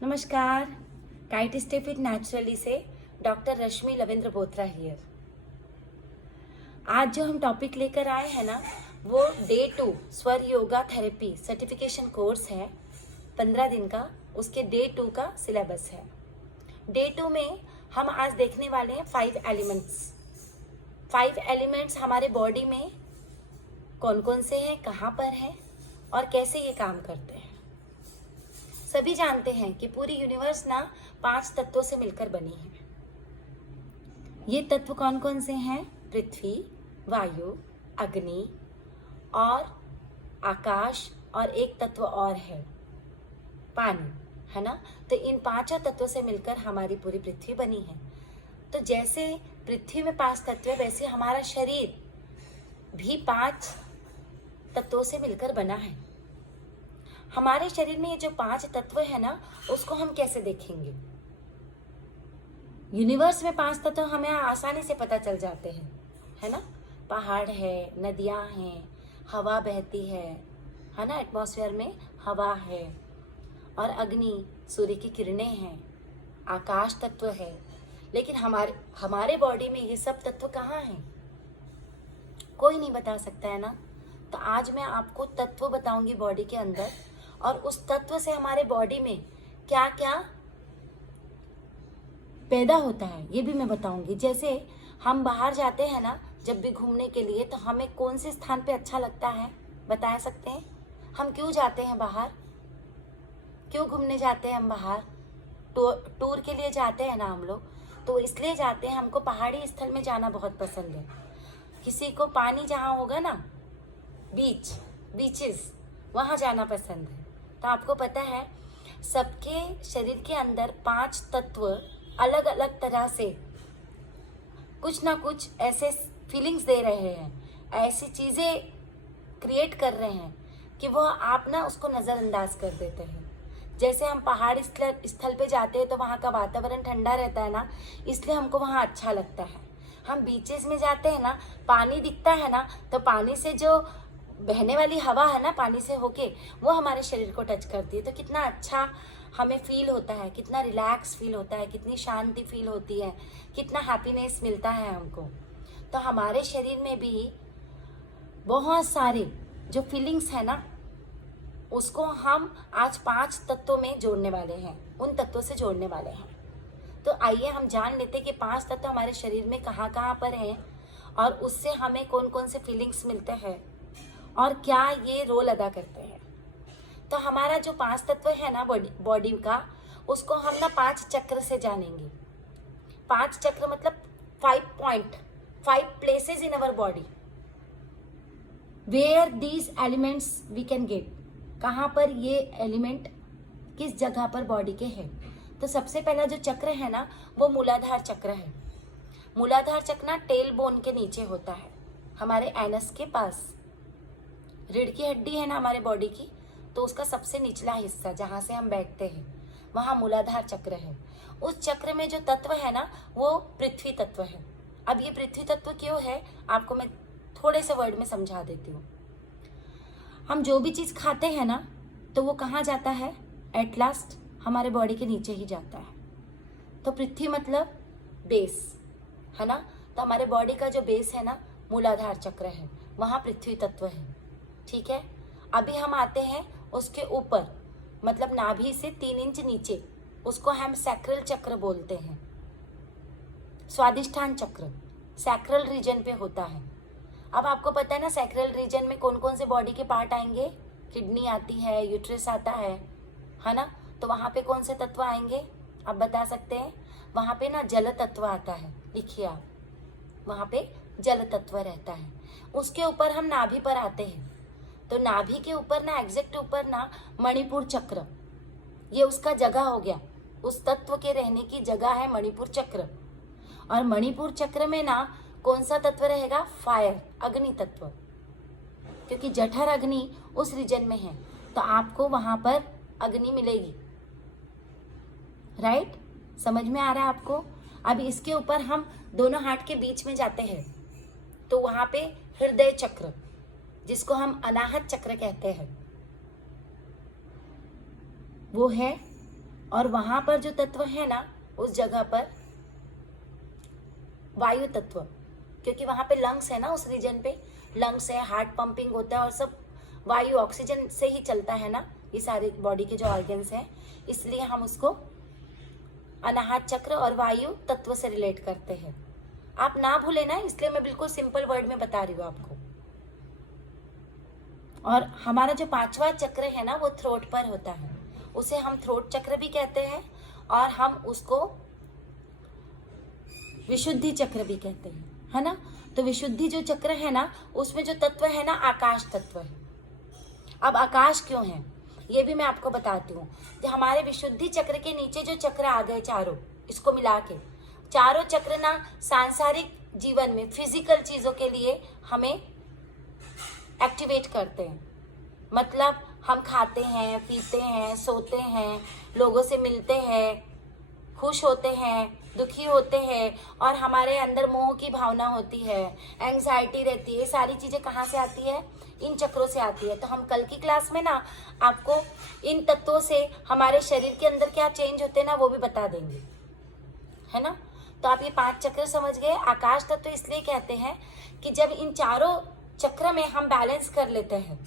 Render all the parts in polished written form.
नमस्कार। Kite stay fit naturally से doctor Rashmi Lavendra Botra here. आज जो हम टॉपिक लेकर आए हैं ना, वो डे 2 स्वर योगा थेरेपी सर्टिफिकेशन कोर्स है, 15 दिन का। उसके डे 2 का सिलेबस है। डे 2 में हम आज देखने वाले हैं 5 एलिमेंट्स। 5 एलिमेंट्स हमारे बॉडी में कौन कौन से हैं, कहाँ पर हैं और कैसे ये काम करते हैं। सभी जानते हैं कि पूरी यूनिवर्स ना 5 तत्वों से मिलकर बनी है। ये तत्व कौन कौन से हैं? पृथ्वी, वायु, अग्नि और आकाश, और एक तत्व और है पानी, है ना। तो इन 5 तत्वों से मिलकर हमारी पूरी पृथ्वी बनी है। तो जैसे पृथ्वी में 5 तत्व है, वैसे हमारा शरीर भी 5 तत्वों से मिलकर बना है। हमारे शरीर में ये जो 5 तत्व है ना, उसको हम कैसे देखेंगे? यूनिवर्स में 5 तत्व हमें आसानी से पता चल जाते हैं, है ना। पहाड़ है, नदियां हैं, हवा बहती है ना, एटमॉस्फेयर में हवा है, और अग्नि, सूर्य की किरणें हैं, आकाश तत्व है। लेकिन हमारे बॉडी में ये सब तत्व कहाँ हैं? कोई नहीं बता सकता, है ना। तो आज मैं आपको तत्व बताऊंगी बॉडी के अंदर, और उस तत्व से हमारे बॉडी में क्या क्या पैदा होता है ये भी मैं बताऊंगी। जैसे हम बाहर जाते हैं ना, जब भी घूमने के लिए, तो हमें कौन से स्थान पे अच्छा लगता है, बता सकते हैं? हम क्यों जाते हैं बाहर? क्यों घूमने जाते हैं हम बाहर? टूर के लिए जाते हैं ना हम लोग, तो इसलिए जाते हैं, हमको पहाड़ी स्थल में जाना बहुत पसंद है। किसी को पानी जहाँ होगा ना, बीचेस, वहाँ जाना पसंद है। तो आपको पता है, सबके शरीर के अंदर 5 तत्व अलग अलग तरह से कुछ ना कुछ ऐसे फीलिंग्स दे रहे हैं, ऐसी चीज़ें क्रिएट कर रहे हैं कि वो आप ना उसको नज़रअंदाज कर देते हैं। जैसे हम पहाड़ी स्थल पे जाते हैं तो वहाँ का वातावरण ठंडा रहता है ना, इसलिए हमको वहाँ अच्छा लगता है। हम बीचेस में जाते हैं ना, पानी दिखता है ना, तो पानी से जो बहने वाली हवा है ना, पानी से होके, वो हमारे शरीर को टच करती है, तो कितना अच्छा हमें फील होता है, कितना रिलैक्स फील होता है, कितनी शांति फील होती है, कितना हैप्पीनेस मिलता है हमको। तो हमारे शरीर में भी बहुत सारे जो फीलिंग्स है ना, उसको हम आज 5 तत्वों में जोड़ने वाले हैं, उन तत्वों से जोड़ने वाले हैं। तो आइए हम जान लेते हैं कि 5 तत्व हमारे शरीर में कहाँ कहाँ पर हैं, और उससे हमें कौन कौन से फीलिंग्स मिलते हैं और क्या ये रोल अदा करते हैं। तो हमारा जो 5 तत्व है ना बॉडी का, उसको हम ना 5 चक्र से जानेंगे। 5 चक्र मतलब 5 places in our body where these elements we can get. कहाँ पर ये एलिमेंट किस जगह पर बॉडी के हैं? तो सबसे पहला जो चक्र है ना, वो मूलाधार चक्र है। मूलाधार चक्र ना टेल बोन के नीचे होता है, हमारे एनस के पास। रीढ़ की हड्डी है ना हमारे बॉडी की, तो उसका सबसे निचला हिस्सा जहाँ से हम बैठते हैं, वहाँ मूलाधार चक्र है। उस चक्र में जो तत्व है ना, वो पृथ्वी तत्व है। अब ये पृथ्वी तत्व क्यों है, आपको मैं थोड़े से वर्ड में समझा देती हूँ। हम जो भी चीज़ खाते हैं ना, तो वो कहाँ जाता है? एट लास्ट हमारे बॉडी के नीचे ही जाता है। तो पृथ्वी मतलब बेस, है ना। तो हमारे बॉडी का जो बेस है ना, मूलाधार चक्र है, वहाँ पृथ्वी तत्व है। ठीक है। अभी हम आते हैं उसके ऊपर, मतलब नाभि से 3 इंच नीचे, उसको हम सैक्रल चक्र बोलते हैं। स्वादिष्ठान चक्र सैक्रल रीजन पे होता है। अब आपको पता है ना, सैक्रल रीजन में कौन कौन से बॉडी के पार्ट आएंगे? किडनी आती है, यूट्रस आता है ना। तो वहाँ पे कौन से तत्व आएंगे, आप बता सकते हैं? वहाँ पे ना जल तत्व आता है, लिखिए आप, वहाँ पे जल तत्व रहता है। उसके ऊपर हम नाभि पर आते हैं, तो नाभि के ऊपर ना, एग्जैक्ट ऊपर ना, मणिपुर चक्र, ये उसका जगह हो गया, उस तत्व के रहने की जगह है मणिपुर चक्र। और मणिपुर चक्र में ना कौन सा तत्व रहेगा? फायर, अग्नि तत्व, क्योंकि जठर अग्नि उस रीजन में है, तो आपको वहां पर अग्नि मिलेगी। राइट, समझ में आ रहा है आपको? अब इसके ऊपर हम दोनों हाथ के बीच में जाते हैं, तो वहां पे हृदय चक्र, जिसको हम अनाहत चक्र कहते हैं, वो है और वहां पर जो तत्व है ना, उस जगह पर वायु तत्व, क्योंकि वहां पे लंग्स है ना, उस रीजन पे लंग्स है, हार्ट पंपिंग होता है और सब वायु ऑक्सीजन से ही चलता है ना, ये सारे बॉडी के जो ऑर्गन्स हैं, इसलिए हम उसको अनाहत चक्र और वायु तत्व से रिलेट करते हैं। आप ना भूले ना, इसलिए मैं बिल्कुल सिंपल वर्ड में बता रही हूँ आपको। और हमारा जो पांचवा चक्र है ना, वो थ्रोट पर होता है, उसे हम थ्रोट चक्र भी कहते हैं और हम उसको विशुद्धि चक्र भी कहते हैं, है ना। तो विशुद्धि जो चक्र है ना, उसमें जो तत्व है ना, आकाश तत्व है। अब आकाश क्यों है ये भी मैं आपको बताती हूँ। कि हमारे विशुद्धि चक्र के नीचे जो चक्र आ गए चारों, इसको मिला के चारों चक्र ना सांसारिक जीवन में फिजिकल चीजों के लिए हमें एक्टिवेट करते हैं। मतलब हम खाते हैं, पीते हैं, सोते हैं, लोगों से मिलते हैं, खुश होते हैं, दुखी होते हैं, और हमारे अंदर मोह की भावना होती है, एंग्जाइटी रहती है। ये सारी चीजें कहाँ से आती है? इन चक्रों से आती है। तो हम कल की क्लास में ना आपको इन तत्वों से हमारे शरीर के अंदर क्या चेंज होते हैं ना, वो भी बता देंगे, है ना। तो आप ये 5 चक्र समझ गए। आकाश तत्व इसलिए कहते हैं कि जब इन चारों चक्र में हम बैलेंस कर लेते हैं,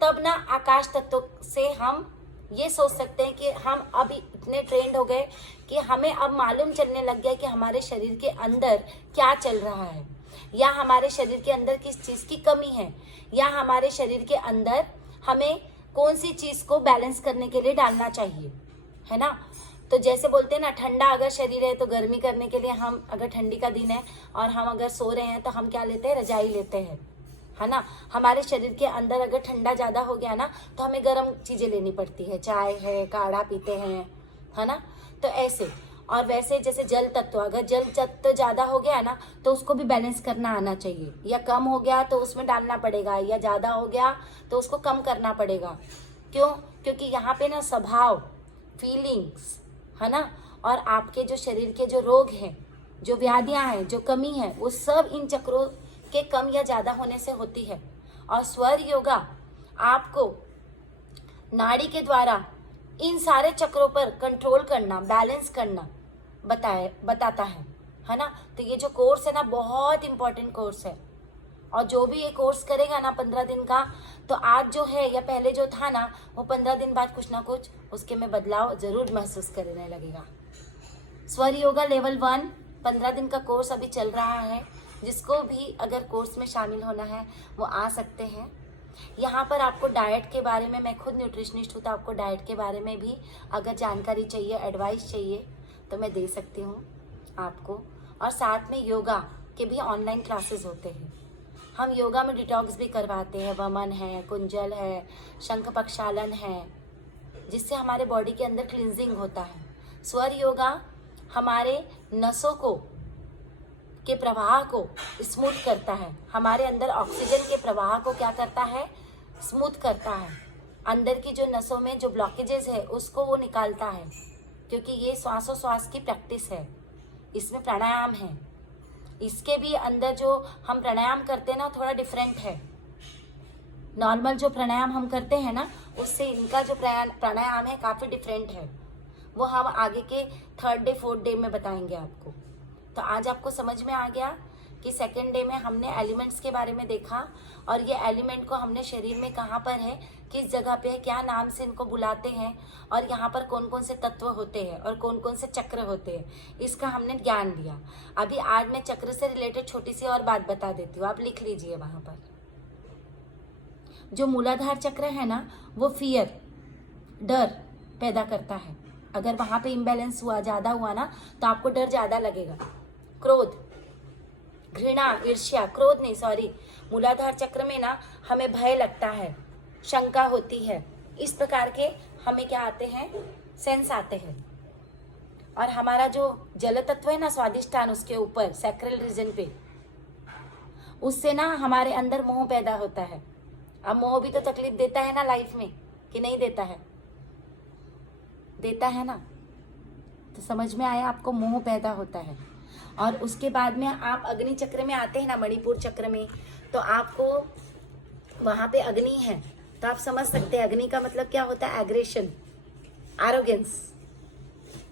तब ना आकाश तत्व से हम ये सोच सकते हैं कि हम अब इतने ट्रेंड हो गए कि हमें अब मालूम चलने लग गया कि हमारे शरीर के अंदर क्या चल रहा है, या हमारे शरीर के अंदर किस चीज की कमी है, या हमारे शरीर के अंदर हमें कौन सी चीज को बैलेंस करने के लिए डालना चाहिए, है ना। तो जैसे बोलते हैं ना, ठंडा अगर शरीर है तो गर्मी करने के लिए हम, अगर ठंडी का दिन है और हम अगर सो रहे हैं तो हम क्या लेते हैं? रजाई लेते हैं, है ना। हमारे शरीर के अंदर अगर ठंडा ज्यादा हो गया ना, तो हमें गर्म चीजें लेनी पड़ती है, चाय है, काढ़ा पीते हैं, है ना। तो ऐसे और वैसे जैसे जल तत्व, अगर जल तत्व ज्यादा हो गया ना, तो उसको भी बैलेंस करना आना चाहिए, या कम हो गया तो उसमें डालना पड़ेगा, या ज्यादा हो गया तो उसको कम करना पड़ेगा। क्यों? क्योंकि यहाँ पे ना स्वभाव, फीलिंग्स, है ना, और आपके जो शरीर के जो रोग हैं, जो व्याधियां हैं, जो कमी है, वो सब इन चक्रों के कम या ज्यादा होने से होती है। और स्वर योगा आपको नाड़ी के द्वारा इन सारे चक्रों पर कंट्रोल करना, बैलेंस करना बताता है ना। तो ये जो कोर्स है ना, बहुत इंपॉर्टेंट कोर्स है। और जो भी ये कोर्स करेगा ना 15 दिन का, तो आज जो है या पहले जो था ना, वो 15 दिन बाद कुछ ना कुछ उसके में बदलाव जरूर महसूस करने लगेगा। स्वर योगा लेवल 1 15 दिन का कोर्स अभी चल रहा है। जिसको भी अगर कोर्स में शामिल होना है वो आ सकते हैं। यहाँ पर आपको डाइट के बारे में, मैं खुद न्यूट्रिशनिस्ट हूँ, तो आपको डाइट के बारे में भी अगर जानकारी चाहिए, एडवाइस चाहिए, तो मैं दे सकती हूँ आपको। और साथ में योगा के भी ऑनलाइन क्लासेस होते हैं। हम योगा में डिटॉक्स भी करवाते हैं, वमन है, कुंजल है, शंख प्रक्षालन है, जिससे हमारे बॉडी के अंदर क्लींजिंग होता है। स्वर योगा हमारे नसों को के प्रवाह को स्मूथ करता है, हमारे अंदर ऑक्सीजन के प्रवाह को क्या करता है? स्मूथ करता है। अंदर की जो नसों में जो ब्लॉकेजेस है उसको वो निकालता है, क्योंकि ये श्वासोश्वास की प्रैक्टिस है, इसमें प्राणायाम है। इसके भी अंदर जो हम प्राणायाम करते हैं ना, थोड़ा डिफरेंट है। नॉर्मल जो प्राणायाम हम करते हैं ना, उससे इनका जो प्राणायाम है काफ़ी डिफरेंट है। वो हम आगे के 3rd डे 4th डे में बताएंगे आपको। तो आज आपको समझ में आ गया कि 2nd डे में हमने एलिमेंट्स के बारे में देखा, और ये एलिमेंट को हमने शरीर में कहाँ पर है, किस जगह पे है, क्या नाम से इनको बुलाते हैं, और यहाँ पर कौन कौन से तत्व होते हैं और कौन कौन से चक्र होते हैं, इसका हमने ज्ञान दिया। अभी आज मैं चक्र से रिलेटेड छोटी सी और बात बता देती हूँ, आप लिख लीजिए। वहाँ पर जो मूलाधार चक्र है ना, वो फियर, डर पैदा करता है। अगर वहाँ पे इम्बैलेंस हुआ, ज़्यादा हुआ ना, तो आपको डर ज़्यादा लगेगा। क्रोध, घृणा, ईर्ष्या, क्रोध नहीं सॉरी, मूलाधार चक्र में ना हमें भय लगता है, शंका होती है, इस प्रकार के हमें क्या आते हैं? सेंस आते हैं। और हमारा जो जल तत्व है ना, स्वादिष्टान, उसके ऊपर सैक्रल रीजन पे, उससे ना हमारे अंदर मोह पैदा होता है। अब मोह भी तो तकलीफ देता है ना लाइफ में, कि नहीं देता है? देता है ना। तो समझ में आया आपको, मोह पैदा होता है। और उसके बाद में आप अग्नि चक्र में आते हैं ना, मणिपुर चक्र में, तो आपको वहाँ पे अग्नि है, तो आप समझ सकते हैं अग्नि का मतलब क्या होता है? एग्रेशन। एरोगेंस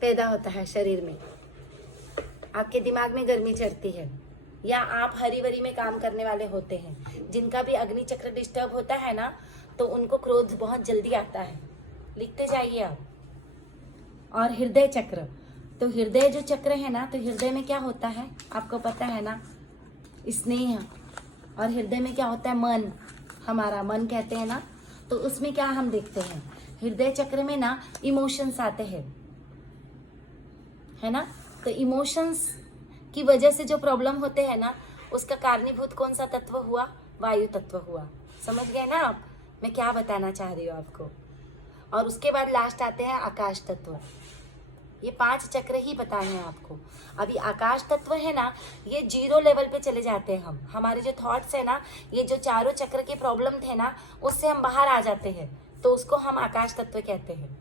पैदा होता है शरीर में, आपके दिमाग में गर्मी चढ़ती है, या आप हरी भरी में काम करने वाले होते हैं, जिनका भी अग्नि चक्र डिस्टर्ब होता है ना, तो उनको क्रोध बहुत जल्दी आता है। लिखते जाइए आप। और हृदय चक्र, तो हृदय जो चक्र है ना, तो हृदय में क्या होता है आपको पता है ना, स्नेह। और हृदय में क्या होता है, मन, हमारा मन कहते हैं ना, तो उसमें क्या हम देखते हैं, हृदय चक्र में ना इमोशंस आते हैं, है ना। तो इमोशंस की वजह से जो प्रॉब्लम होते हैं ना, उसका कारणीभूत कौन सा तत्व हुआ, वायु तत्व हुआ। समझ गए ना आप मैं क्या बताना चाह रही हूँ आपको। और उसके बाद लास्ट आते हैं आकाश तत्व। ये 5 चक्र ही बताए हैं आपको। अभी आकाश तत्व है ना, ये 0 लेवल पे चले जाते हैं हम, हमारे जो थॉट्स है ना, ये जो चारों चक्र के प्रॉब्लम थे ना, उससे हम बाहर आ जाते हैं, तो उसको हम आकाश तत्व कहते हैं।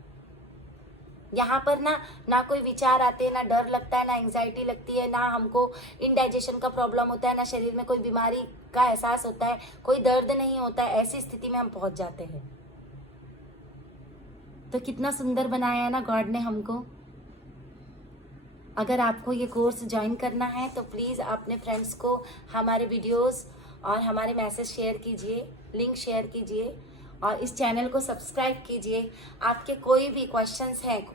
यहाँ पर ना कोई विचार आते हैं, ना डर लगता है, ना एंजाइटी लगती है, ना हमको इंडाइजेशन का प्रॉब्लम होता है, ना शरीर में कोई बीमारी का एहसास होता है, कोई दर्द नहीं होता है। ऐसी स्थिति में हम पहुंच जाते हैं। तो कितना सुंदर बनाया है ना गॉड ने हमको। अगर आपको ये कोर्स ज्वाइन करना है तो प्लीज़ अपने फ्रेंड्स को हमारे वीडियोस और हमारे मैसेज शेयर कीजिए, लिंक शेयर कीजिए और इस चैनल को सब्सक्राइब कीजिए। आपके कोई भी क्वेश्चंस हैं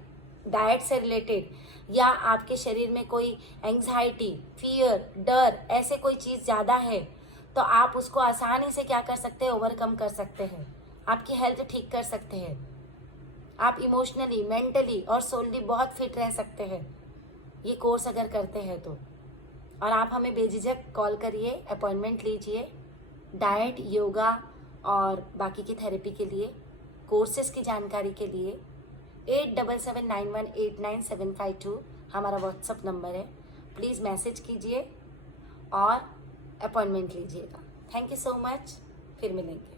डाइट से रिलेटेड, या आपके शरीर में कोई एंग्जाइटी, फियर, डर, ऐसे कोई चीज़ ज़्यादा है, तो आप उसको आसानी से क्या कर सकते हैं, ओवरकम कर सकते हैं, आपकी हेल्थ ठीक कर सकते हैं, आप इमोशनली, मेंटली और सोलली बहुत फिट रह सकते हैं ये कोर्स अगर करते हैं तो। और आप हमें बेझिझक कॉल करिए, अपॉइंटमेंट लीजिए, डाइट, योगा और बाकी की थेरेपी के लिए, कोर्सेज की जानकारी के लिए 8779189752 हमारा व्हाट्सअप नंबर है। प्लीज़ मैसेज कीजिए और अपॉइंटमेंट लीजिएगा। थैंक यू सो मच, फिर मिलेंगे।